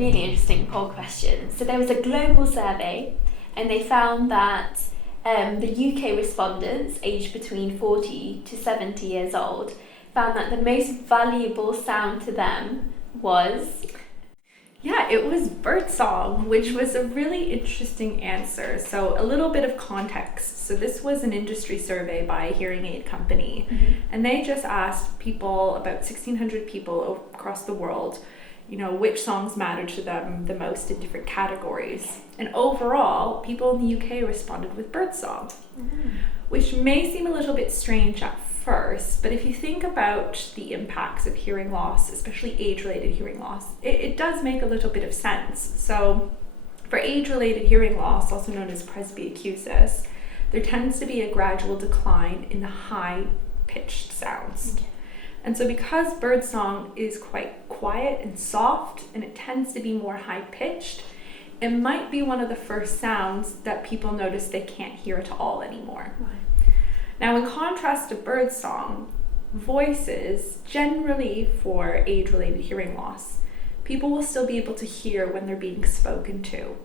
really interesting poll question. So there was a global survey, and they found that the UK respondents aged between 40 to 70 years old found that the most valuable sound to them was... Yeah, it was birdsong, which was a really interesting answer. So a little bit of context. So this was an industry survey by a hearing aid company, and they just asked people, about 1,600 people across the world, which songs matter to them the most in different categories. And overall, people in the UK responded with birdsong, which may seem a little bit strange at first, but if you think about the impacts of hearing loss, especially age-related hearing loss, it does make a little bit of sense. So for age-related hearing loss, also known as presbyacusis, there tends to be a gradual decline in the high-pitched sounds. And so because birdsong is quite quiet and soft, and it tends to be more high-pitched, it might be one of the first sounds that people notice they can't hear at all anymore. Now, in contrast to birdsong, voices, generally for age-related hearing loss, people will still be able to hear when they're being spoken to.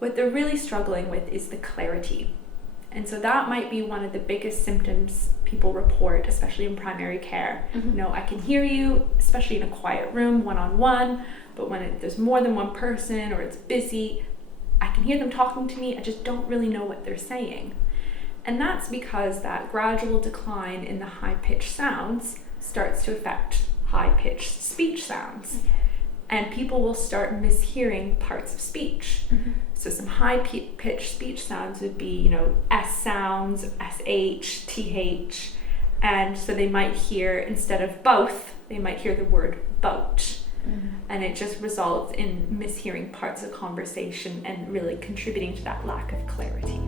What they're really struggling with is the clarity. And so that might be one of the biggest symptoms people report, especially in primary care. I can hear you, especially in a quiet room, one-on-one, but when there's more than one person or it's busy, I can hear them talking to me, I just don't really know what they're saying. And that's because that gradual decline in the high-pitched sounds starts to affect high-pitched speech sounds. And people will start mishearing parts of speech. So some high-pitched speech sounds would be, S sounds, SH, TH. And so they might hear, instead of both, they might hear the word boat. And it just results in mishearing parts of conversation and really contributing to that lack of clarity.